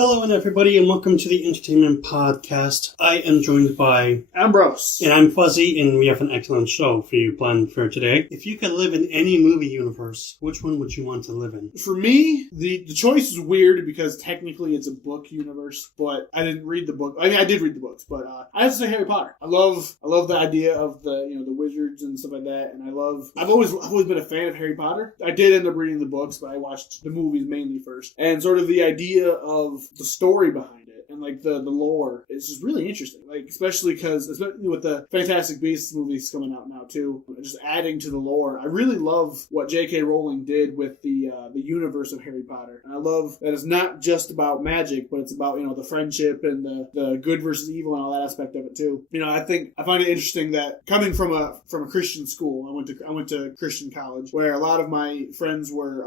Hello and everybody, and welcome to the Entertainment Podcast. I am joined by Ambrose. And I'm Fuzzy, and we have an excellent show for you planned for today. If you could live in any movie universe, which one would you want to live in? For me, the choice is weird because technically it's a book universe, but I didn't read the book. I mean, I did read the books, but I have to say Harry Potter. I love the idea of the wizards and stuff like that, and I've always been a fan of Harry Potter. I did end up reading the books, but I watched the movies mainly first, and sort of the idea of the story behind it and like the lore is just really interesting. Like especially with the Fantastic Beasts movies coming out now too, just adding to the lore. I really love what J.K. Rowling did with the universe of Harry Potter, and I love that it's not just about magic, but it's about the friendship and the good versus evil and all that aspect of it too. I find it interesting that coming from a Christian school, I went to Christian college where a lot of my friends were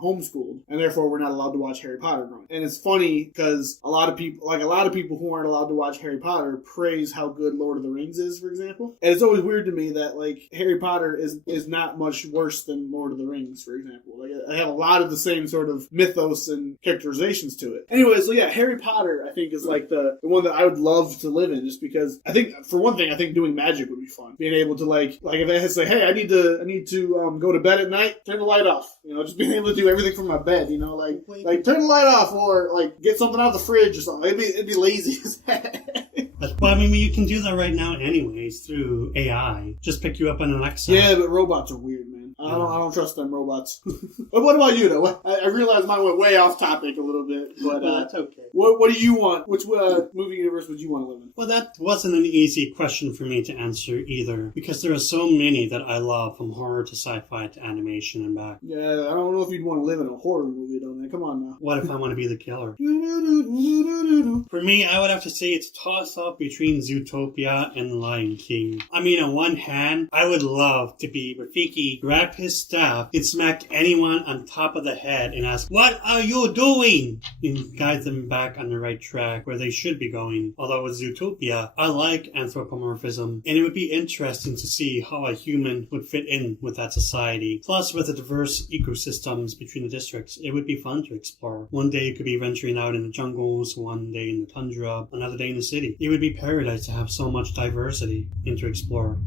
homeschooled and therefore were not allowed to watch Harry Potter growing up. And it's funny because a lot of people who aren't allowed to watch Harry Potter praise how good Lord of the Rings is, for example. And it's always weird to me that like Harry Potter is not much worse than Lord of the Rings, for example. Like I have a lot of the same sort of mythos and characterizations to it. Anyway, so yeah, Harry Potter I think is like the one that I would love to live in, just because I think for one thing I think doing magic would be fun. Being able to like if I had to say, hey, I need to go to bed at night, turn the light off. Just being able to do everything from my bed. Like turn the light off or like get something out of the fridge or something. It'd be lazy as heck. Well, I mean, you can do that right now anyways through AI. Just pick you up on Alexa. Yeah, but robots are weird, man. I don't trust them robots. But what about you, though? I realize mine went way off topic a little bit, but that's okay. What do you want? Which movie universe would you want to live in? Well, that wasn't an easy question for me to answer either, because there are so many that I love, from horror to sci-fi to animation and back. Yeah, I don't know if you'd want to live in a horror movie, though, man. Come on now. What if I want to be the killer? For me, I would have to say it's a toss-up between Zootopia and Lion King. I mean, on one hand, I would love to be Rafiki, grab his staff, and smack anyone on top of the head and ask, "What are you doing?" and guide them back on the right track where they should be going. Although with Zootopia, I like anthropomorphism, and it would be interesting to see how a human would fit in with that society. Plus, with the diverse ecosystems between the districts, it would be fun to explore. One day you could be venturing out in the jungles, one day in the tundra, another day in the city. It would be paradise to have so much diversity and to explore.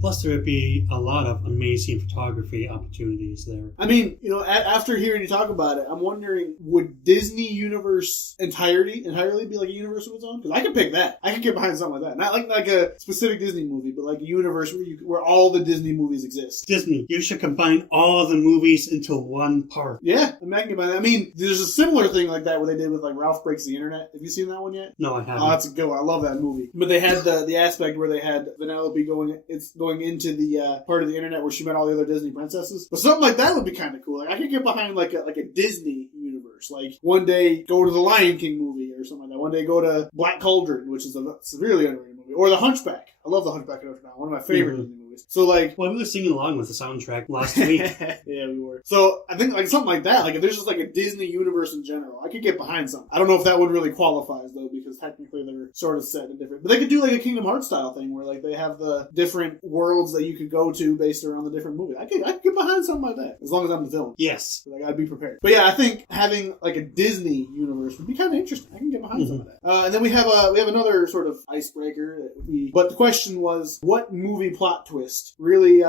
Plus, there would be a lot of amazing photography opportunities there. I mean, after hearing you talk about it, I'm wondering, would Disney Universe entirely be like a universe of its own? Because I could pick that. I could get behind something like that. Not like a specific Disney movie, but like a universe where all the Disney movies exist. Disney, you should combine all the movies into one park. Yeah, I'm not about that. I mean, there's a similar thing like that what they did with like Ralph Breaks the Internet. Have you seen that one yet? No, I haven't. Oh, that's a good one. I love that movie. But they had the aspect where they had Vanellope going into the part of the internet where she met all the other Disney princesses. But something like that would be kind of cool. Like I could get behind like a Disney universe. Like one day go to the Lion King movie or something like that. One day go to Black Cauldron, which is a severely underrated movie, or The Hunchback. I love The Hunchback of Notre Dame. One of my favorite Disney movies. So like, well, we were singing along with the soundtrack last week. Yeah, we were. So I think like something like that. Like if there's just like a Disney universe in general, I could get behind something. I don't know if that one really qualifies though, because technically they're sort of set in different. But they could do like a Kingdom Hearts style thing where like they have the different worlds that you could go to based around the different movies. I could get behind something like that as long as I'm the villain. Yes, like I'd be prepared. But yeah, I think having like a Disney universe would be kind of interesting. I can get behind some of that. And then we have another sort of icebreaker. But the question was, what movie plot twist really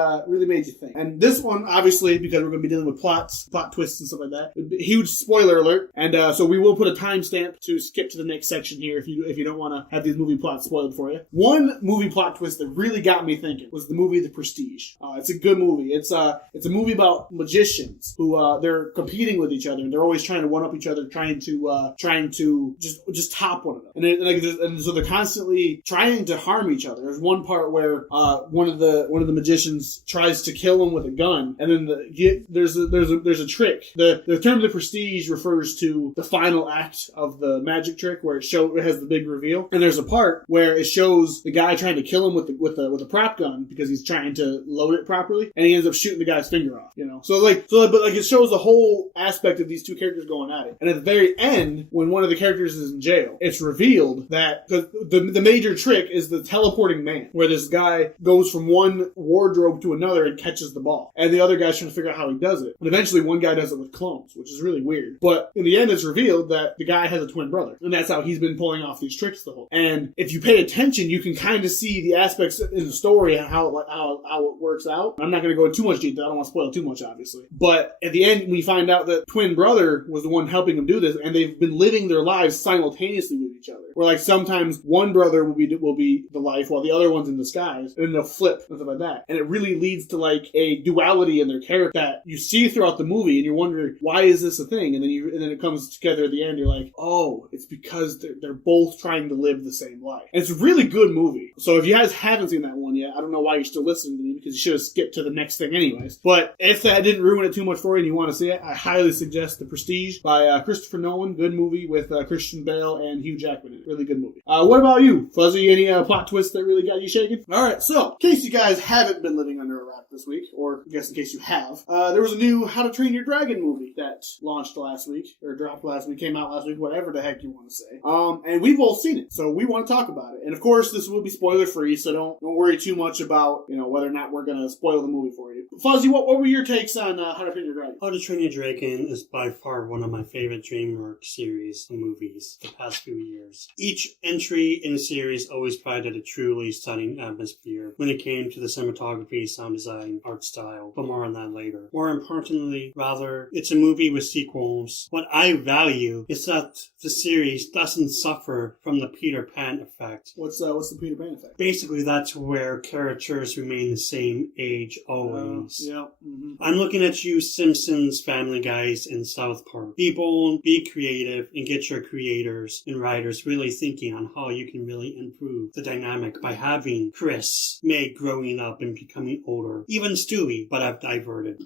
made you think? And this one, obviously, because we're going to be dealing with plot twists and stuff like that, huge spoiler alert. And so we will put a timestamp to skip to the next section here if you don't want to have these movie plots spoiled for you. One movie plot twist that really got me thinking was the movie The Prestige. It's a good movie. It's a movie about magicians who they're competing with each other and they're always trying to one up each other, trying to just top one another. And so they're constantly trying to harm each other. There's one part where one of the magicians tries to kill him with a gun, and then there's a trick. The term The Prestige refers to the final act of the magic trick where it has the big reveal. And there's a part where it shows the guy trying to kill him with a prop gun because he's trying to load it properly, and he ends up shooting the guy's finger off. But it shows the whole aspect of these two characters going at it. And at the very end, when one of the characters is in jail, it's revealed that the major trick is the teleporting man, where this guy goes from one one wardrobe to another and catches the ball. And the other guy's trying to figure out how he does it. And eventually one guy does it with clones, which is really weird. But in the end, it's revealed that the guy has a twin brother. And that's how he's been pulling off these tricks the whole time. And if you pay attention, you can kind of see the aspects in the story and how it works out. I'm not going to go into too much detail. I don't want to spoil too much, obviously. But at the end, we find out that twin brother was the one helping him do this, and they've been living their lives simultaneously with each other. Where like sometimes one brother will be the life while the other one's in disguise, and then they'll flip and stuff like that. And it really leads to like a duality in their character that you see throughout the movie, and you're wondering, why is this a thing? And then it comes together at the end. You're like, oh, it's because they're both trying to live the same life. And it's a really good movie. So if you guys haven't seen that one yet, I don't know why you're still listening to me, because you should have skipped to the next thing anyways. But if that didn't ruin it too much for you and you want to see it, I highly suggest The Prestige by Christopher Nolan. Good movie with Christian Bale and Hugh Jackman in it. Really good movie. What about you, Fuzzy? Any plot twists that really got you shaking? Alright, so, in case you guys haven't been living under a rock this week, or I guess in case you have, there was a new How to Train Your Dragon movie that launched last week, or dropped last week, came out last week, whatever the heck you want to say. And we've both seen it, so we want to talk about it. And of course, this will be spoiler free, so don't worry too much about, whether or not we're going to spoil the movie for you. Fuzzy, what were your takes on How to Train Your Dragon? How to Train Your Dragon is by far one of my favorite DreamWorks series of movies the past few years. Each entry in the series always provided a truly stunning atmosphere when it came to the cinematography, sound design, art style, but more on that later. More importantly, rather, it's a movie with sequels. What I value is that the series doesn't suffer from the Peter Pan effect. What's the Peter Pan effect? Basically, that's where characters remain the same age always. Yeah. Mm-hmm. I'm looking at you, Simpsons, Family Guys, and South Park. Be bold, be creative, and get your creators and writers really thinking on how you can really improve the dynamic by having Chris, Meg growing up and becoming older. Even Stewie, but I've diverted.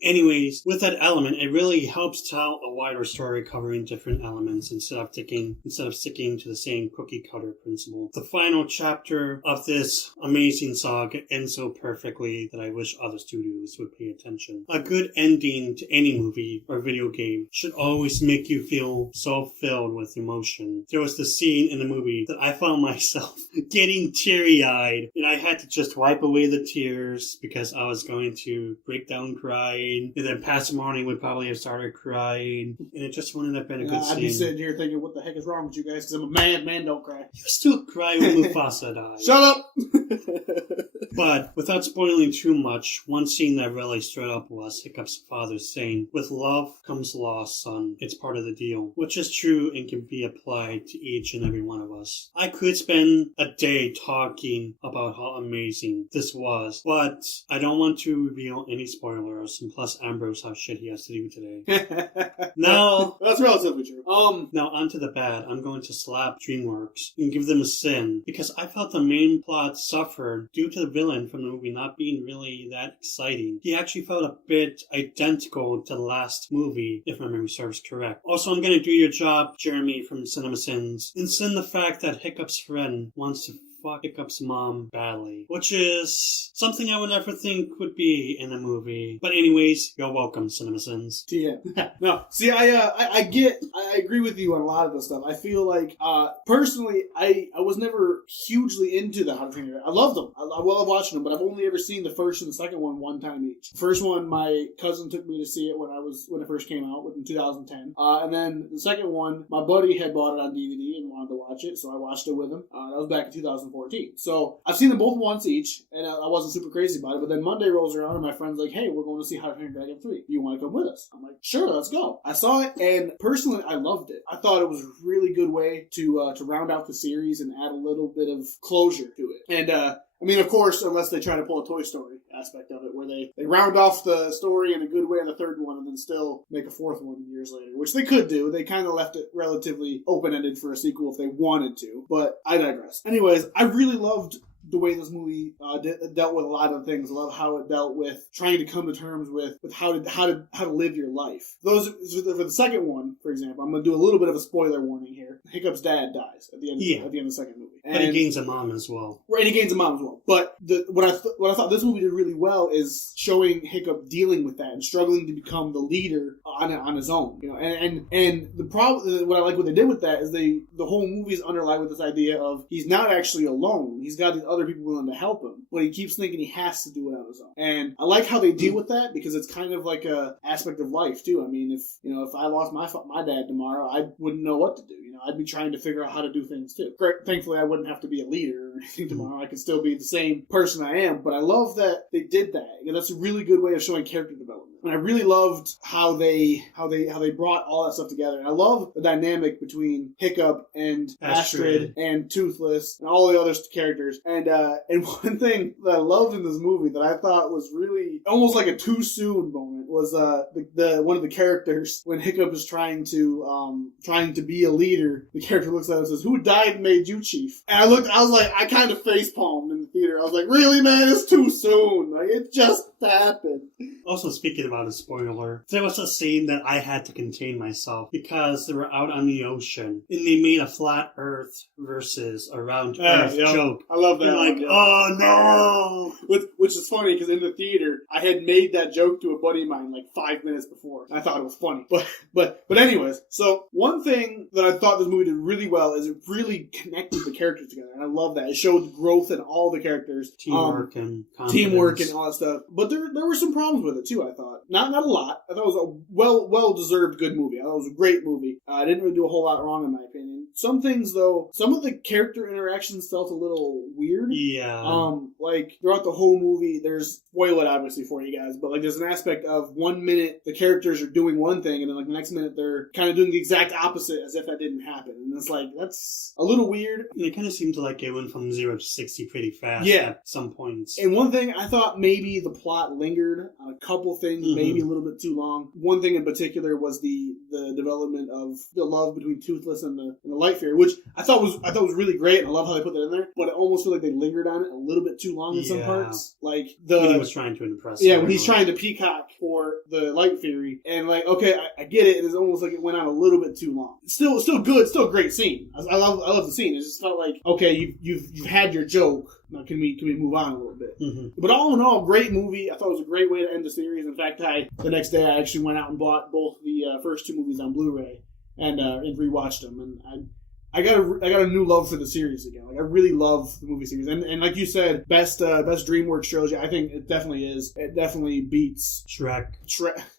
Anyways, with that element, it really helps tell a wider story covering different elements instead of sticking to the same cookie cutter principle. The final chapter of this amazing saga ends so perfectly that I wish other studios would pay attention. A good ending to any movie or video game should always make you feel so filled with emotion. There was the scene in the movie that I found myself getting teary-eyed, and I had to just wipe away the tears because I was going to break down crying. And then Pastor Marnie would probably have started crying. And it just wouldn't have been a good scene. I'd be sitting here thinking, what the heck is wrong with you guys? Because I'm a man. Man, don't cry. You still cry when Mufasa died. Shut up! But without spoiling too much, one scene that really stood up was Hiccup's father saying, "With love comes loss, son. It's part of the deal," which is true and can be applied to each and every one of us. I could spend a day talking about how amazing this was, but I don't want to reveal any spoilers, and plus Ambrose how shit he has to do today. Now, that's relatively true. Now onto the bad. I'm going to slap DreamWorks and give them a sin, because I felt the main plot suffered due to the villain from the movie not being really that exciting. He actually felt a bit identical to the last movie, if my memory serves correct. Also, I'm going to do your job, Jeremy from CinemaSins, and send the fact that Hiccup's friend wants to fuck Hiccup's mom badly, which is something I would never think would be in a movie. But anyways, you're welcome, CinemaSins. Yeah. No, see, I agree with you on a lot of this stuff. I feel like, personally, I was never hugely into the How to Train Your Dragon. I love them. I love watching them, but I've only ever seen the first and the second one time each. The first one, my cousin took me to see it when it first came out in 2010. And then the second one, my buddy had bought it on DVD and wanted to watch it, so I watched it with him. That was back in 2014. So I've seen them both once each, and I wasn't super crazy about it. But then Monday rolls around, and my friend's like, "Hey, we're going to see How to Train Your Dragon 3. Do you want to come with us?" I'm like, "Sure, let's go." I saw it, and personally, I loved it. I thought it was a really good way to round out the series and add a little bit of closure to it. And I mean, of course, unless they try to pull a Toy Story aspect of it, where they round off the story in a good way in the third one and then still make a fourth one years later, which they could do. They kind of left it relatively open-ended for a sequel if they wanted to, but I digress. Anyways, I really loved the way this movie dealt with a lot of things. I love how it dealt with trying to come to terms with how to live your life. For the second one, for example, I'm going to do a little bit of a spoiler warning here. Hiccup's dad dies at the end of the second movie. But he gains a mom as well. Right, he gains a mom as well. But what I thought this movie did really well is showing Hiccup dealing with that and struggling to become the leader on his own. And the problem, what I like what they did with that is the whole movie is underlined with this idea of he's not actually alone. He's got these other people willing to help him, but he keeps thinking he has to do it on his own. And I like how they deal with that because it's kind of like a aspect of life too. I mean, if I lost my dad tomorrow, I wouldn't know what to do. I'd be trying to figure out how to do things too. Thankfully, I wouldn't have to be a leader or anything tomorrow. I could still be the same person I am. But I love that they did that. That's a really good way of showing character development. And I really loved how they brought all that stuff together. And I love the dynamic between Hiccup and Astrid and Toothless and all the other characters. And one thing that I loved in this movie that I thought was really almost like a too soon moment was the one of the characters when Hiccup is trying to be a leader. The character looks at him and says, "Who died and made you chief?" And I was like, I kind of facepalmed in the theater. I was like, really, man, it's too soon. Like, it just happened. Also, speaking about a spoiler, there was a scene that I had to contain myself because they were out on the ocean and they made a flat Earth versus a round Earth joke. I love that. You're like, oh no! Which is funny because in the theater, I had made that joke to a buddy of mine like 5 minutes before. I thought it was funny. But anyways, so one thing that I thought this movie did really well is it really connected the characters together. And I love that. It showed growth in all the characters. Teamwork and all that stuff. But there were some problems with it too, I thought. Not a lot. I thought it was a well-deserved good movie. I thought it was a great movie. I didn't really do a whole lot wrong in my opinion. Some things, though, some of the character interactions felt a little weird. Yeah. Like, throughout the whole movie, spoil it obviously for you guys, but like there's an aspect of 1 minute the characters are doing one thing, and then like the next minute they're kind of doing the exact opposite as if that didn't happen. And it's like, that's a little weird. And it kind of seemed to like it went from 0 to 60 pretty fast at some points. And one thing, I thought maybe the plot lingered on a couple things, maybe a little bit too long. One thing in particular was the development of the love between Toothless and the Light Fairy, which I thought was really great, and I love how they put that in there, but it almost feel like they lingered on it a little bit too long in some parts. Like when he was trying to impress when he's trying to peacock for the Light Fairy, and like, okay, I get it, and it's almost like it went on a little bit too long. Still good, still a great scene. I love the scene. It just felt like, okay, you've had your joke. Now, can we move on a little bit? Mm-hmm. But all in all, great movie. I thought it was a great way to end the series. In fact, the next day I actually went out and bought both the first 2 movies on Blu-ray and rewatched them. And I got a new love for the series again. Like, I really love the movie series. And like you said, best DreamWorks trilogy. I think it definitely is. It definitely beats Shrek.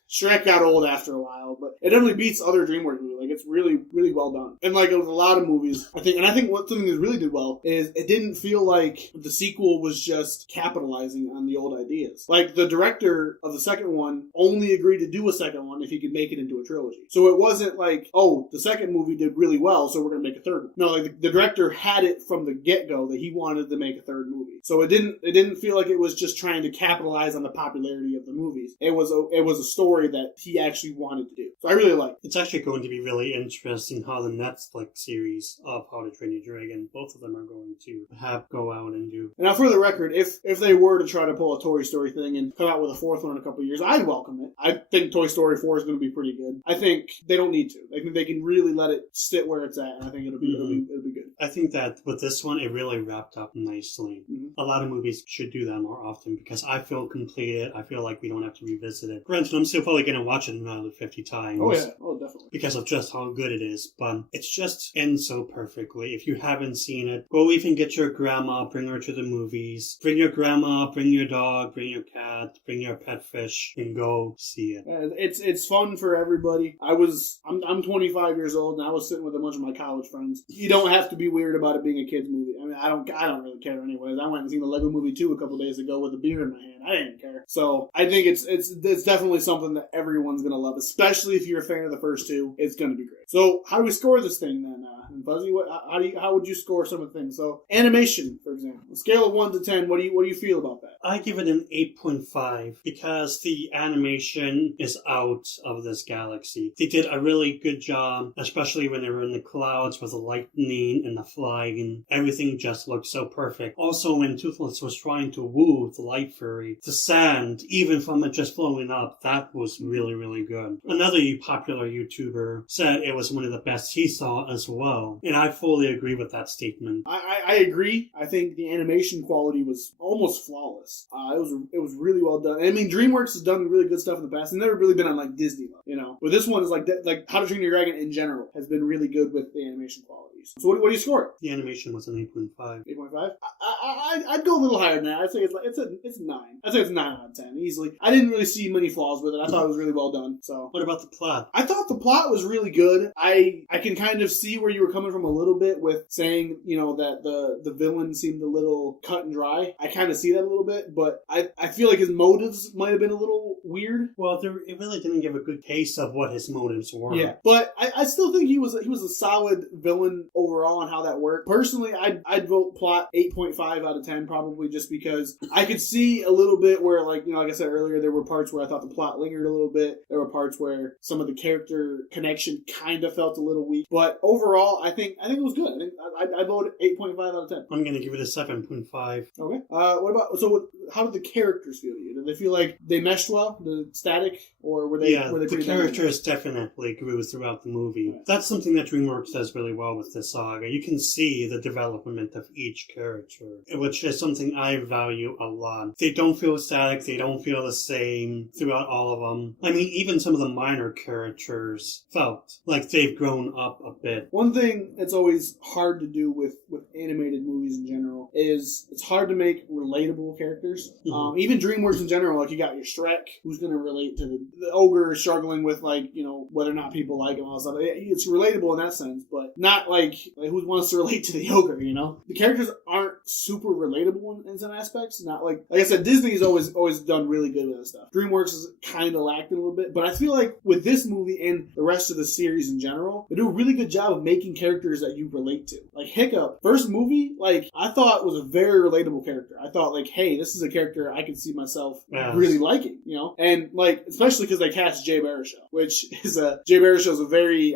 Shrek got old after a while, but it definitely beats other DreamWorks movies. Like, it's really, really well done. And like with a lot of movies, I think something that really did well is it didn't feel like the sequel was just capitalizing on the old ideas. Like, the director of the second one only agreed to do a second one if he could make it into a trilogy. So it wasn't like, oh, the second movie did really well, so we're going to make a third one. No, like the director had it from the get-go that he wanted to make a third movie. So it didn't feel like it was just trying to capitalize on the popularity of the movies. It was a story that he actually wanted to do. So I really like it. It's actually going to be really interesting how the Netflix series of How to Train Your Dragon, both of them are going to go out and do. Now, for the record, if they were to try to pull a Toy Story thing and come out with a fourth one in a couple of years, I'd welcome it. I think Toy Story 4 is going to be pretty good. I think they don't need to. I think they can really let it sit where it's at, and I think it'll be good. I think that with this one, it really wrapped up nicely. Mm-hmm. A lot of movies should do that more often because I feel completed. I feel like we don't have to revisit it. Granted, I'm still probably going to watch it another 50 times. Oh, yeah. Oh, definitely. Because of just how good it is. But it's just ends so perfectly. If you haven't seen it, go even get your grandma, bring her to the movies. Bring your grandma, bring your dog, bring your cat, bring your pet fish, and go see it. It's fun for everybody. I'm 25 years old, and I was sitting with a bunch of my college friends. You don't have to be weird about it being a kid's movie. I mean, I don't really care anyways. I went and seen the Lego Movie 2 a couple days ago with a beer in my hand. I didn't care. So I think it's definitely something that everyone's gonna love, especially if you're a fan of the first 2. It's gonna be great. So how do we score this thing then? Fuzzy, how would you score some of the things? So animation, for example, a scale of 1 to 10. What do you feel about that? I give it an 8.5 because the animation is out of this galaxy. They did a really good job, especially when they were in the clouds with the lightning and the flying, and everything just looked so perfect. Also, when Toothless was trying to woo the Light Fairy, the sand, even from it just flowing up, that was really, really good. Another popular YouTuber said it was one of the best he saw as well. And I fully agree with that statement. I agree. I think the animation quality was almost flawless. It was really well done. I mean, DreamWorks has done really good stuff in the past. It's never really been on like Disney level, you know. But this one is like How to Train Your Dragon in general has been really good with the animation quality. least. So what do you score it? The animation was an 8.5. 8.5? I'd go a little higher than that. I'd say it's a 9. I'd say it's a 9 out of 10, easily. I didn't really see many flaws with it. I thought it was really well done. So What about the plot? I thought the plot was really good. I can kind of see where you were coming from a little bit with saying, that the villain seemed a little cut and dry. I kind of see that a little bit, but I feel like his motives might have been a little weird. Well, it really didn't give a good taste of what his motives were. Yeah, but I still think he was a solid villain overall on how that worked. Personally, I'd vote plot 8.5 out of 10 probably, just because I could see a little bit where, like I said earlier, there were parts where I thought the plot lingered a little bit. There were parts where some of the character connection kind of felt a little weak. But overall, I think it was good. I voted 8.5 out of 10. I'm going to give it a 7.5. Okay. How did the characters feel to you? Did they feel like they meshed well, the static, or were they? Yeah, were they the characters definitely grew throughout the movie. Right. That's something that DreamWorks does really well with this saga. You can see the development of each character, which is something I value a lot. They don't feel static. They don't feel the same throughout all of them. I mean, even some of the minor characters felt like they've grown up a bit. One thing that's always hard to do with animated movies in general is it's hard to make relatable characters. Mm-hmm. Even DreamWorks in general, like you got your Shrek, who's going to relate to the ogre struggling with whether or not people like him and all that stuff. It's relatable in that sense, but not like who wants to relate to the ogre, The characters aren't super relatable in some aspects. Not like I said, Disney's always done really good with that stuff. DreamWorks is kind of lacking a little bit, but I feel like with this movie and the rest of the series in general, they do a really good job of making characters that you relate to. Like Hiccup, first movie, I thought was a very relatable character. I thought hey, this is a character I could see myself really liking, and especially because they cast Jay Baruchel, which is Jay Baruchel is a very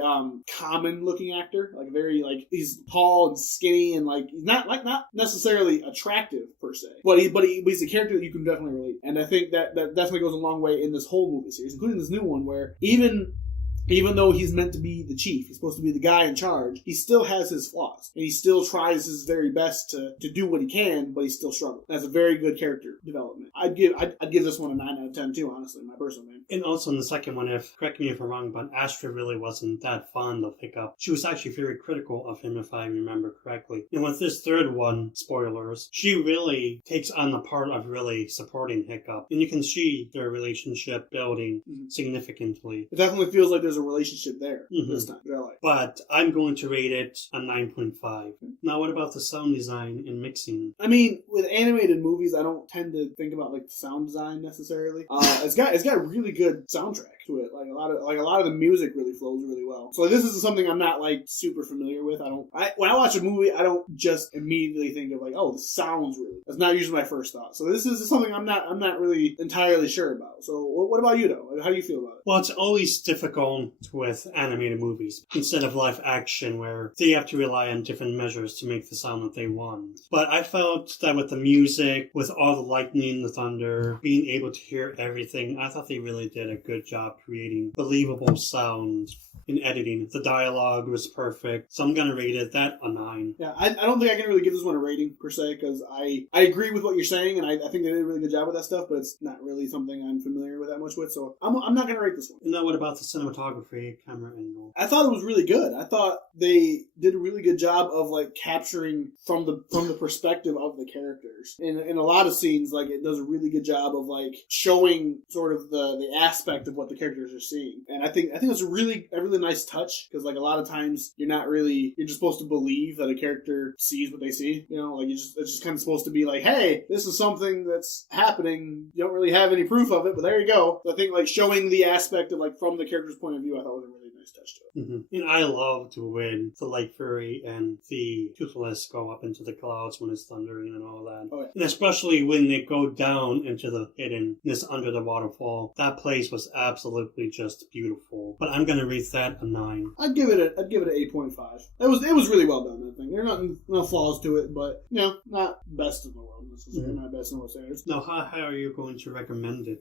common looking actor, very he's tall and skinny and he's not necessarily attractive per se, but he's a character that you can definitely relate. And I think that definitely goes a long way in this whole movie series, including this new one where even though he's meant to be the chief, he's supposed to be the guy in charge, he still has his flaws. And he still tries his very best to do what he can, but he still struggles. That's a very good character development. I'd give this one a 9 out of 10 too, honestly, my personal opinion. And also in the second one, correct me if I'm wrong, but Astra really wasn't that fond of Hiccup. She was actually very critical of him, if I remember correctly. And with this third one, spoilers, she really takes on the part of really supporting Hiccup. And you can see their relationship building significantly. It definitely feels like there's a relationship there this time. But I'm going to rate it a 9.5. Now, what about the sound design and mixing? I mean, with animated movies, I don't tend to think about the sound design necessarily. It's got a really good soundtrack to it. A lot of the music really flows really well. So this is something I'm not super familiar with. When I watch a movie, I don't just immediately think of oh, this sounds really. That's not usually my first thought. So this is something I'm not really entirely sure about. So what about you though? How do you feel about it? Well, it's always difficult with animated movies instead of live action where they have to rely on different measures to make the sound that they want. But I felt that with the music, with all the lightning, the thunder, being able to hear everything, I thought they really did a good job creating believable sounds in editing. The dialogue was perfect, so I'm going to rate it that a 9. Yeah, I don't think I can really give this one a rating per se, because I agree with what you're saying, and I think they did a really good job with that stuff, but it's not really something I'm familiar with that much with, so I'm not going to rate this one. And now what about the cinematography, camera angle? I thought it was really good. I thought they did a really good job of capturing from the perspective of the characters. In a lot of scenes, it does a really good job of showing sort of the aspect of what the characters are seeing. And I think it's a really nice touch, because a lot of times you're just supposed to believe that a character sees what they see. It's just kind of supposed to be hey, this is something that's happening. You don't really have any proof of it, but there you go. So I think showing the aspect of from the character's point of view, I thought was a really nice touch to it. Mm-hmm. And I loved when the Light Fury and the Toothless go up into the clouds when it's thundering and all that. Oh, yeah. And especially when they go down into the hiddenness under the waterfall. That place was absolutely just beautiful. But I'm gonna rate that a 9. I'd give it an 8.5. It was really well done, I think. There are no flaws to it, but not best in the world necessarily. Not best in the world standards. Now, how are you going to recommend it?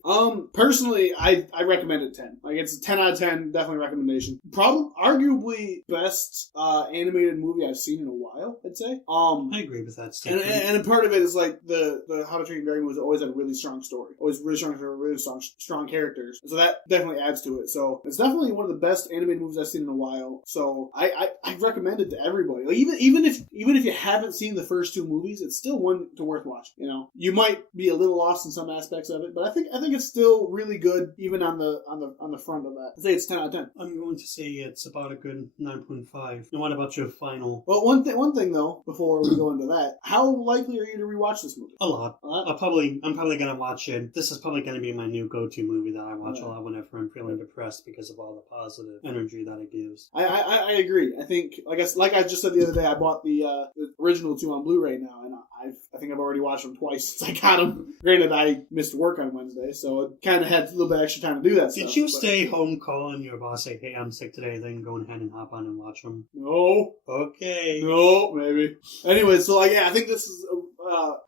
Personally, I recommend it 10. It's a 10 out of 10, definitely recommendation. conversation. Probably, arguably, best animated movie I've seen in a while, I'd say. I agree with that statement. And a part of it is like the How to Train Your Dragon was always had a really strong story, always really strong characters. So that definitely adds to it. So it's definitely one of the best animated movies I've seen in a while. So I recommend it to everybody. Like, even if you haven't seen the first two movies, it's still one to worth watching. You know, you might be a little lost in some aspects of it, but I think it's still really good, even on the front of that. I'd say it's 10 out of 10. I'm going to say it's about a good 9.5. And what about your final? Well, one thing though, before we go into that, how likely are you to rewatch this movie? A lot. I'm probably gonna watch it. This is probably gonna be my new go-to movie that I watch a lot whenever I'm feeling depressed because of all the positive energy that it gives. I agree. I think, like I just said the other day, I bought the original two on Blu-ray now, and I think I've already watched them twice since I got them. Granted, I missed work on Wednesday, so it kind of had a little bit extra time to do that. Did you stay home calling your boss, say, "Hey, I'm sick today," then go ahead and hop on and watch them? No. Okay. No, maybe. Anyway, so I think this is.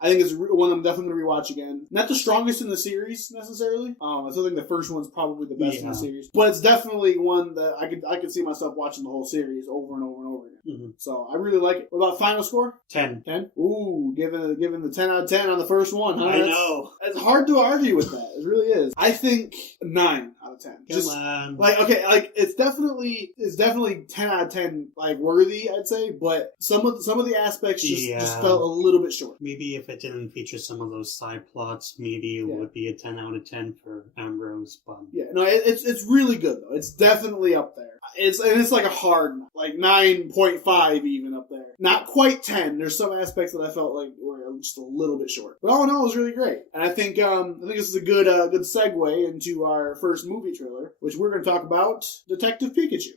I think it's one I'm definitely going to rewatch again. Not the strongest in the series necessarily. I still think the first one's probably the best in the series, but it's definitely one that I could see myself watching the whole series over and over and over again. Mm-hmm. So I really like it. What about final score? 10. 10? Ooh, giving the 10 out of 10 on the first one, huh? I know. It's hard to argue with that. It really is. I think 9 out of 10. Come on. It's definitely 10 out of 10 worthy, I'd say, but some of the aspects just felt a little bit short. Maybe if it didn't feature some of those side plots, maybe it would be a 10 out of 10 for Ambrose. But yeah, no, it's really good though. It's definitely up there. It's like a hard 9.5 even up there. Not quite 10. There's some aspects that I felt like were just a little bit short. But all in all, it was really great. And I think this is a good segue into our first movie trailer, which we're going to talk about Detective Pikachu.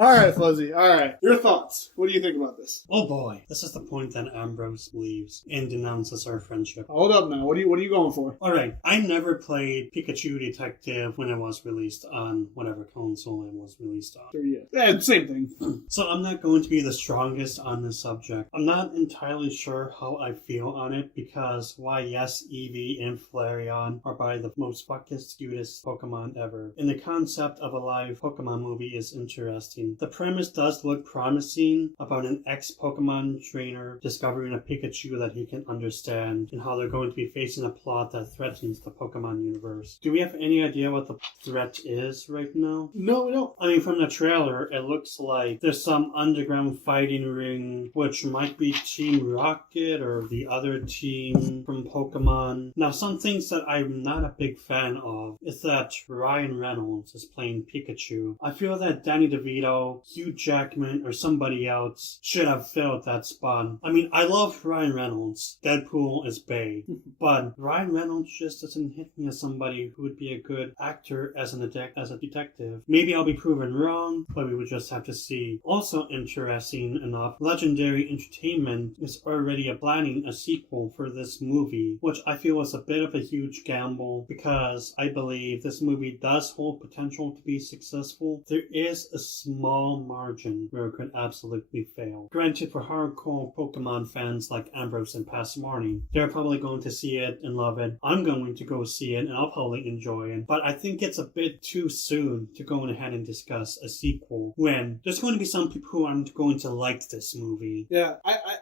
All right, Fuzzy. All right. Your thoughts. What do you think about this? Oh boy. This is the point that Ambrose leaves and denounces our friendship. Hold up now. What are you going for? All right. I never played Pikachu Detective when it was released on whatever console it was released on. Yeah, same thing. So I'm not going to be the strongest on this subject. I'm not entirely sure how I feel on it because yes, Eevee and Flareon are by the most fucking cutest Pokemon ever. And the concept of a live Pokemon movie is interesting. The premise does look promising about an ex-Pokemon trainer discovering a Pikachu that he can understand and how they're going to be facing a plot that threatens the Pokemon universe. Do we have any idea what the threat is right now? No, we don't. I mean, from the trailer, it looks like there's some underground fighting ring, which might be Team Rocket or the other team from Pokemon. Now, some things that I'm not a big fan of is that Ryan Reynolds is playing Pikachu. I feel that Danny DeVito, Hugh Jackman, or somebody else should have filled that spot. I mean, I love Ryan Reynolds. Deadpool is bae. But Ryan Reynolds just doesn't hit me as somebody who would be a good actor as a detective. Maybe I'll be proven wrong, but we would just have to see. Also interesting enough, Legendary Entertainment is already planning a sequel for this movie, which I feel was a bit of a huge gamble because I believe this movie does hold potential to be successful. There is a small margin where it could absolutely fail. Granted, for hardcore Pokemon fans like Ambrose and Passmarni, they're probably going to see it and love it. I'm going to go see it and I'll probably enjoy it. But I think it's a bit too soon to go ahead and discuss a sequel when there's going to be some people who aren't going to like this movie. Yeah,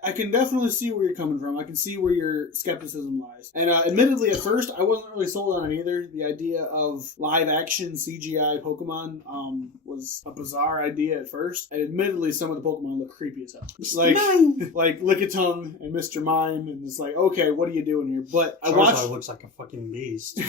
I can definitely see where you're coming from. I can see where your skepticism lies. And admittedly, at first, I wasn't really sold on it either. The idea of live action CGI Pokemon was a bizarre idea at first. And admittedly, some of the Pokemon look creepy as hell. Like Lickitung and Mr. Mime, and it's like, okay, what are you doing here? But Charizard looks like a fucking beast.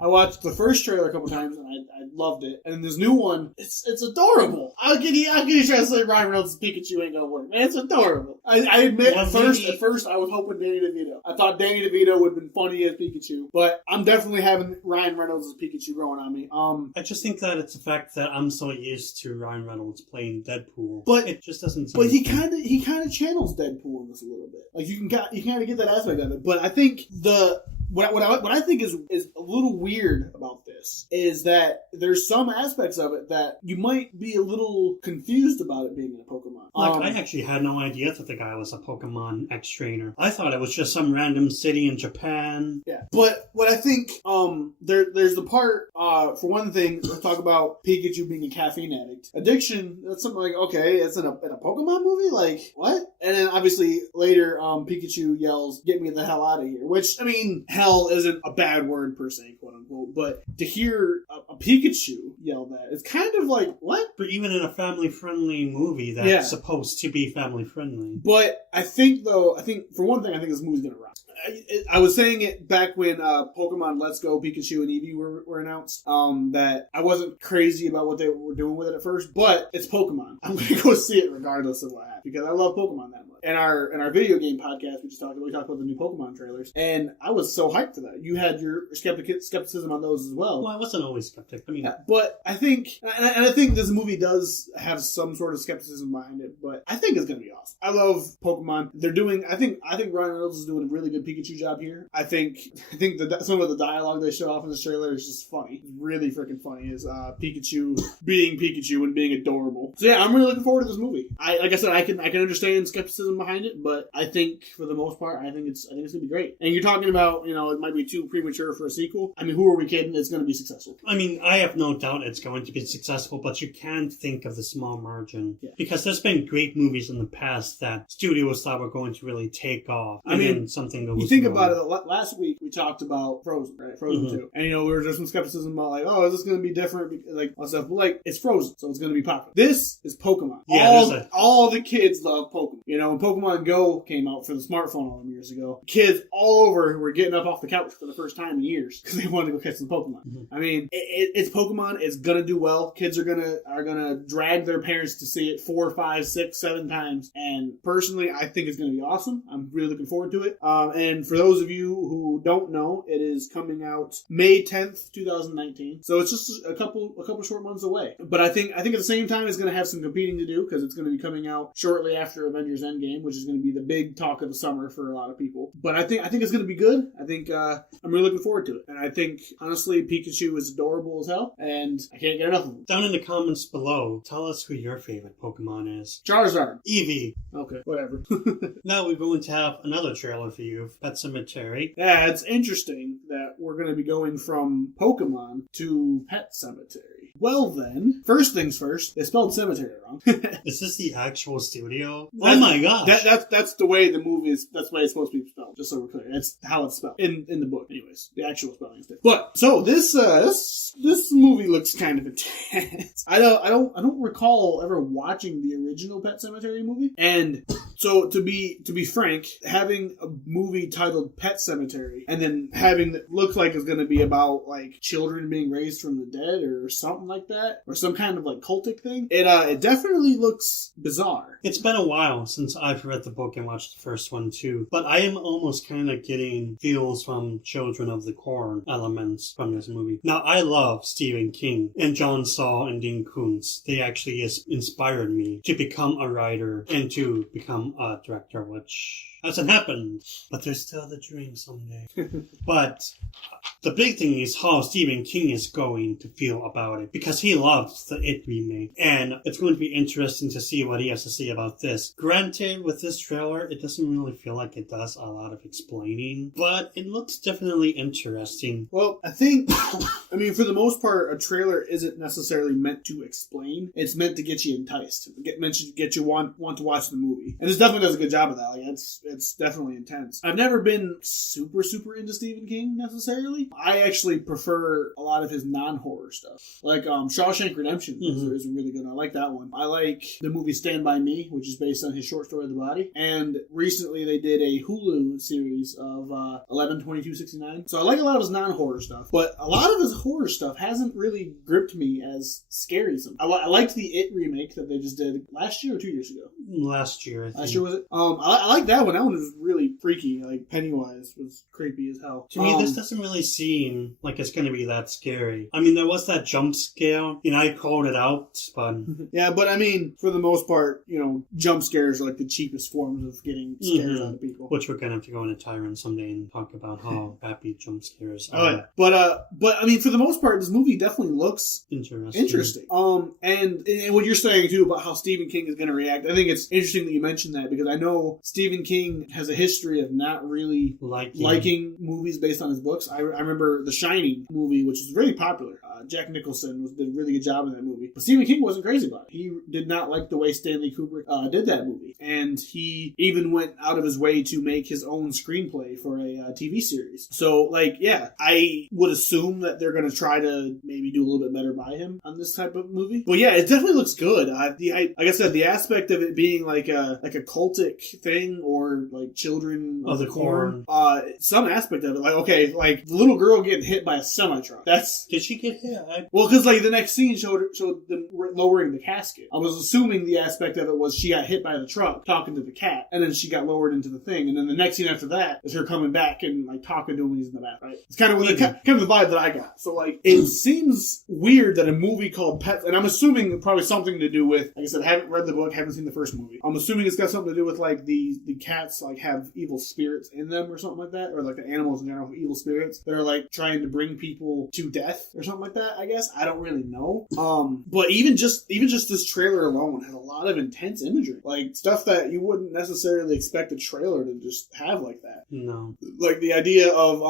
I watched the first trailer a couple times, and I loved it. And this new one, it's adorable. I'll give you a try to say Ryan Reynolds' Pikachu ain't gonna work. Man, it's adorable. I admit, at first, I was hoping Danny DeVito. I thought Danny DeVito would have been funny as Pikachu, but I'm definitely having Ryan Reynolds' Pikachu growing on me. I just think that it's the fact that I'm so used to Ryan Reynolds playing Deadpool, but it just doesn't. But he kind of channels Deadpool in this a little bit. Like you kind of get that aspect of it. But I think What I think is a little weird about this is that there's some aspects of it that you might be a little confused about it being in a Pokemon. I actually had no idea that the guy was a Pokemon ex-trainer. I thought it was just some random city in Japan. Yeah, but what I think, there's the part, for one thing, let's talk about Pikachu being a caffeine addict. Addiction, that's something like, okay, it's in a Pokemon movie? Like, what? And then obviously later, Pikachu yells, "Get me the hell out of here," which, I mean, hell isn't a bad word per se, quote unquote, but to hear a Pikachu yell that, it's kind of like, what? But even in a family-friendly movie that's supposed to be family-friendly. But I think, for one thing, I think this movie's gonna rock. I was saying it back when Pokemon Let's Go Pikachu and Eevee were announced, that I wasn't crazy about what they were doing with it at first, but it's Pokemon. I'm going to go see it regardless of what happens, because I love Pokemon that much. In our video game podcast, we talked about the new Pokemon trailers, and I was so hyped for that. You had your skepticism on those as well. Well, I wasn't always skeptic. I mean, yeah, but I think, and I think this movie does have some sort of skepticism behind it, but I think it's going to be awesome. I love Pokemon. They're doing, I think Ryan Reynolds is doing a really good Pikachu job here. I think some of the dialogue they show off in this trailer is just funny. It's really freaking funny. Is Pikachu being Pikachu and being adorable. So yeah, I'm really looking forward to this movie. Like I said, I can understand skepticism behind it, but I think for the most part, I think it's gonna be great. And you're talking about, it might be too premature for a sequel. I mean, who are we kidding? It's gonna be successful. I mean, I have no doubt it's going to be successful, but you can't think of the small margin. Yeah. Because there's been great movies in the past that studios thought were going to really take off. I mean, something that was you think wrong. About it, last week we talked about Frozen, right? Frozen 2. And, we were just some skepticism about, like, oh, is this going to be different? Like, all stuff. But, like, it's Frozen, so it's going to be popular. This is Pokemon. Yeah, all the kids love Pokemon. When Pokemon Go came out for the smartphone all them years ago, kids all over were getting up off the couch for the first time in years because they wanted to go catch some Pokemon. Mm-hmm. I mean, it's Pokemon. It's going to do well. Kids are gonna drag their parents to see it 4, 5, 6, 7 times. And personally, I think it's going to be awesome. I'm really looking forward to it. And for those of you who don't know, it is coming out May 10th, 2019. So it's just a couple short months away. But I think at the same time, it's going to have some competing to do because it's going to be coming out shortly after Avengers Endgame, which is going to be the big talk of the summer for a lot of people. But I think it's going to be good. I think I'm really looking forward to it. And I think, honestly, Pikachu is adorable as hell, and I can't get enough of him. Down in the comments below, tell us who your favorite Pokemon is. Charizard. Eevee. Okay, whatever. Now we're going to have another trailer for you, Pet Sematary. Yeah, it's interesting that we're going to be going from Pokemon to Pet Sematary. Well then, first things first, they spelled cemetery wrong. Is this the actual studio? Oh my gosh. That's the way the movie is, that's the way it's supposed to be spelled, just so we're clear. That's how it's spelled in the book. Anyways, the actual spelling is different. But, so this movie looks kind of intense. I don't recall ever watching the original Pet Sematary movie. And so to be frank, having a movie titled Pet Sematary and then having it look like it's going to be about like children being raised from the dead or something like that, or some kind of like cultic thing, it definitely looks bizarre. It's been a while since I've read the book and watched the first one too, but I am almost kind of getting feels from Children of the Corn elements from this movie. Now, I love Stephen King and John Saul and Dean Koontz. They actually inspired me to become a writer and to become a director, which hasn't happened, but there's still the dream someday. But the big thing is how Stephen King is going to feel about it, because he loves the It remake, and it's going to be interesting to see what he has to say about this. Granted, with this trailer, it doesn't really feel like it does a lot of explaining, but it looks definitely interesting. Well, I think, I mean, for the most part, a trailer isn't necessarily meant to explain. It's meant to get you enticed, get you want to watch the movie. And this definitely does a good job of that. Like, it's definitely intense. I've never been super into Stephen King necessarily. I actually prefer a lot of his non-horror stuff. Like Shawshank Redemption is really good. I like that one. I like the movie Stand By Me, which is based on his short story The Body. And recently they did a Hulu series of 11/22/69. So I like a lot of his non-horror stuff. But a lot of his horror stuff hasn't really gripped me as scary. I liked the It remake that they just did last year or 2 years ago. Last year, I think. last year, was it? I like that one. That one was really freaky. Like, Pennywise was creepy as hell. To me, this doesn't really seem like it's going to be that scary. I mean, there was that jump scare. I called it out, but... Yeah, but I mean, for the most part, jump scares are like the cheapest forms of getting scares out of people. Which we're going to have to go into Tyrant someday and talk about how crappy jump scares are. Oh, yeah. But I mean, for the most part, this movie definitely looks interesting. And what you're saying, too, about how Stephen King is going to react, I think it's interesting that you mentioned that, because I know Stephen King has a history of not really liking movies based on his books. I remember The Shining movie, which was very popular. Jack Nicholson did a really good job in that movie. But Stephen King wasn't crazy about it. He did not like the way Stanley Kubrick did that movie. And he even went out of his way to make his own screenplay for a TV series. So, I would assume that they're going to try to maybe do a little bit better by him on this type of movie. But yeah, it definitely looks good. Like I said, the aspect of it being like a cultic thing, or like Children of the Corn, some aspect of it, like the little girl getting hit by a semi-truck. Did she get hit? Well, because the next scene showed them lowering the casket. I was assuming the aspect of it was she got hit by the truck talking to the cat, and then she got lowered into the thing, and then the next scene after that is her coming back and like talking to him when he's in the bath. Right? It's kind of the vibe that I got. So it seems weird that a movie called Pet, and I'm assuming probably something to do with, like I said, I haven't read the book, haven't seen the first movie. I'm assuming it's got something to do with like the cats like have evil spirits in them or something like that, or like the animals in general have evil spirits that are like trying to bring people to death or something like that. I guess I don't really know. But even just this trailer alone has a lot of intense imagery, like stuff that you wouldn't necessarily expect a trailer to just have like that. No, like the idea of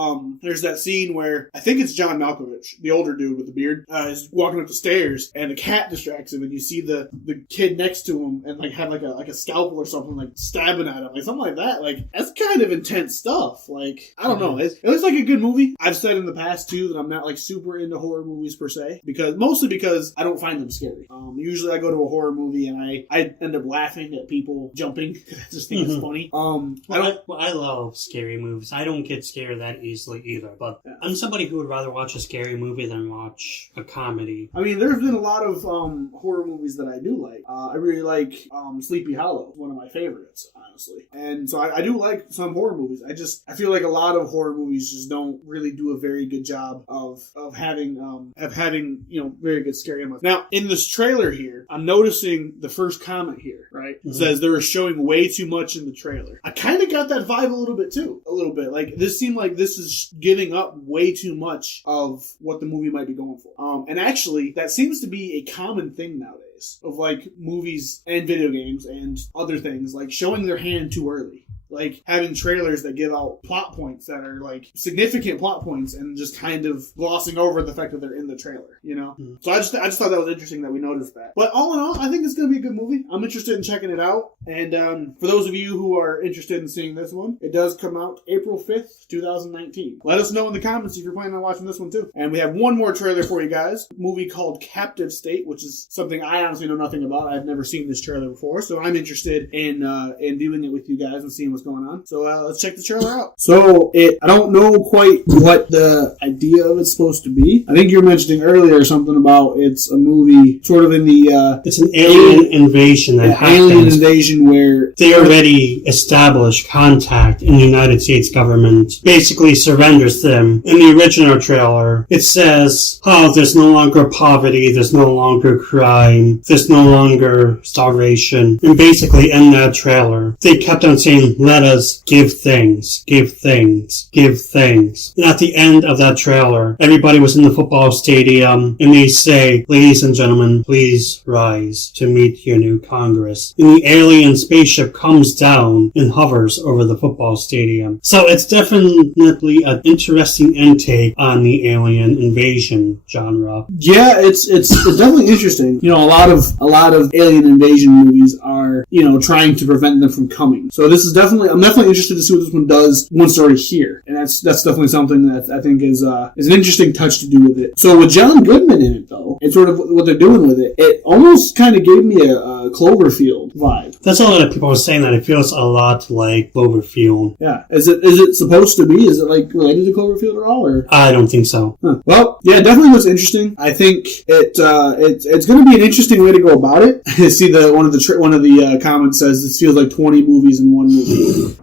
there's that scene where I think it's John Malkovich, the older dude with the beard, is walking up the stairs and a cat distracts him, and you see the kid next to him and like have like a scalpel or something like stabbing at him, like something like that. Like that's kind of intense stuff. Like I don't know, it looks like a good movie. I've said in the past too that I'm not like super into horror movies per se, mostly because I don't find them scary. Usually I go to a horror movie and I end up laughing at people jumping. I just think it's funny. I love scary movies. I don't get scared that easily either, but I'm somebody who would rather watch a scary movie than watch a comedy. I mean, there's been a lot of horror movies that I do like. I really like Sleepy Hollow, one of my favorites, honestly. And so I do like some horror movies. I feel like a lot of horror movies just don't really do a very good job of having very good scary elements. Now, in this trailer here, I'm noticing the first comment here, right? It says they were showing way too much in the trailer. I kind of got that vibe a little bit too. A little bit. Like, this seemed like this is giving up way too much of what the movie might be going for. And actually, that seems to be a common thing nowadays of like movies and video games and other things, like showing their hand too early. Like having trailers that give out plot points that are like significant plot points and just kind of glossing over the fact that they're in the trailer, So I just thought that was interesting that we noticed that. But all in all, I think it's going to be a good movie. I'm interested in checking it out. And for those of you who are interested in seeing this one, it does come out April 5th, 2019. Let us know in the comments if you're planning on watching this one too. And we have one more trailer for you guys. A movie called Captive State, which is something I honestly know nothing about. I've never seen this trailer before, so I'm interested in viewing it with you guys and seeing what's going on. So let's check the trailer out. So I don't know quite what the idea of it's supposed to be. I think you were mentioning earlier something about it's a movie sort of in the... it's an alien invasion that happens. Alien invasion where... They already established contact in the United States government. Basically surrenders them. In the original trailer, it says, there's no longer poverty, there's no longer crime, there's no longer starvation. And basically in that trailer, they kept on saying, let us give things, give things, give things. And at the end of that trailer, everybody was in the football stadium, and they say, ladies and gentlemen, please rise to meet your new Congress. And the alien spaceship comes down and hovers over the football stadium. So it's definitely an interesting intake on the alien invasion genre. Yeah, it's definitely interesting. A lot of alien invasion movies are, trying to prevent them from coming. So this is definitely I'm definitely interested to see what this one does once they're already here, and that's definitely something that I think is an interesting touch to do with it. So with John Goodman in it, though, it's sort of what they're doing with it. It almost kind of gave me a Cloverfield vibe. That's all that people were saying, that it feels a lot like Cloverfield. Yeah, is it supposed to be? Is it like related to Cloverfield at all, or? I don't think so. Huh. Well, yeah, it definitely looks interesting. I think it's going to be an interesting way to go about it. I see one of the comments says this feels like 20 movies in one movie.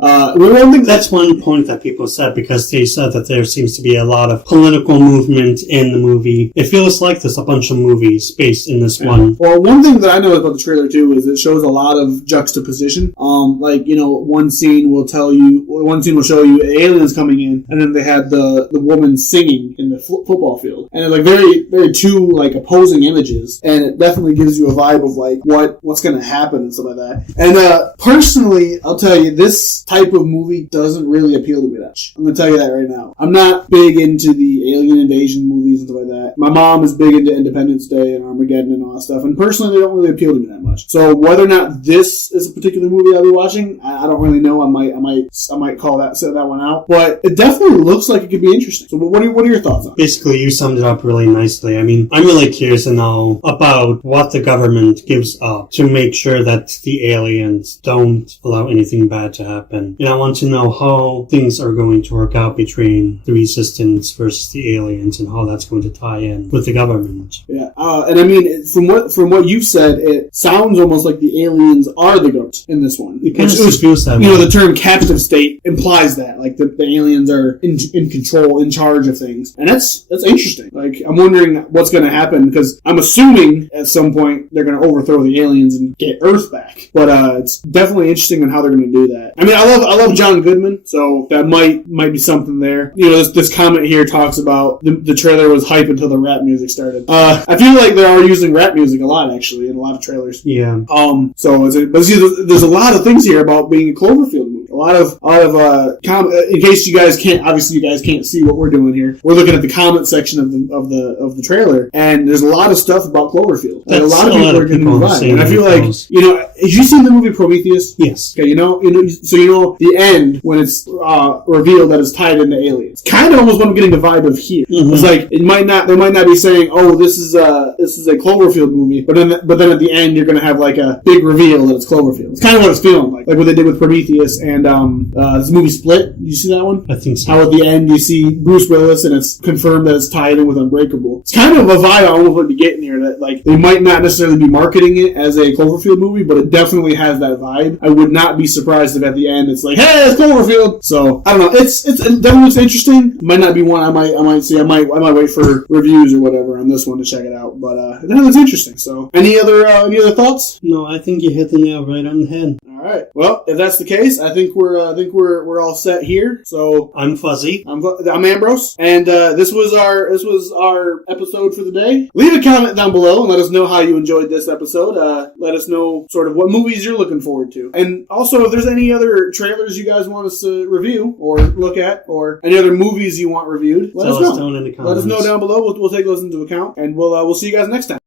That's one point that people said, because they said that there seems to be a lot of political movement in the movie. It feels like there's a bunch of movies based in this one. Well, one thing that I know about the trailer too is it shows a lot of juxtaposition. One scene will show you aliens coming in, and then they had the woman singing in the football field, and it's like very, very two like opposing images, and it definitely gives you a vibe of like what's going to happen and stuff like that. And personally, I'll tell you, this type of movie doesn't really appeal to me that much. I'm going to tell you that right now. I'm not big into the alien invasion movies and stuff like that. My mom is big into Independence Day and Armageddon and all that stuff, and personally, they don't really appeal to me that much. So whether or not this is a particular movie I'll be watching, I don't really know. I might call that one out, but it definitely looks like it could be interesting. So what are your thoughts on it? Basically, you summed it up really nicely. I mean, I'm really curious to know about what the government gives up to make sure that the aliens don't allow anything bad to happen. And I want to know how things are going to work out between the resistance versus the aliens, and how that's going to tie in with the government. Yeah, and I mean, from what you've said, it sounds almost like the aliens are the government in this one. It kind of feels that way. The term captive state implies that, like the aliens are in control, in charge of things, and that's interesting. Like, I'm wondering what's going to happen, because I'm assuming at some point they're going to overthrow the aliens and get Earth back. But it's definitely interesting on how they're going to do that. I mean, I love John Goodman, so that might be something there. This comment here talks about the trailer was hype until the rap music started. I feel like they are using rap music a lot, actually, in a lot of trailers. Yeah. There's a lot of things here about being a Cloverfield movie. A lot of in case you guys can't see what we're doing here. We're looking at the comment section of the trailer, and there's a lot of stuff about Cloverfield. And a lot of people are going to move on. And I feel like, have you seen the movie Prometheus? Yes. Okay, so the end when it's revealed that it's tied into aliens. Kind of almost what I'm getting the vibe of here. Mm-hmm. It's like they might not be saying, "Oh, this is a Cloverfield movie," but then at the end you're going to have like a big reveal that it's Cloverfield. It's kind of what it's feeling like what they did with Prometheus and this movie Split. Did you see that one? I think so. How at the end you see Bruce Willis and it's confirmed that it's tied in with Unbreakable. It's kind of a vibe I almost want to get in here, that like they might not necessarily be marketing it as a Cloverfield movie, but it definitely has that vibe. I would not be surprised if at the end it's like, "Hey, it's Cloverfield." So I don't know. It definitely looks interesting. Might not be one I might see. I might wait for reviews or whatever on this one to check it out. But it definitely looks interesting. So any other thoughts? No, I think you hit the nail right on the head. All right. Well, if that's the case, I think we're all set here. So I'm Fuzzy. I'm Ambrose, and this was our episode for the day. Leave a comment down below and let us know how you enjoyed this episode. Let us know sort of what movies you're looking forward to, and also if there's any other trailers you guys want us to review or look at, or any other movies you want reviewed. Let us know. In the comments. Let us know down below. We'll take those into account, and we'll see you guys next time.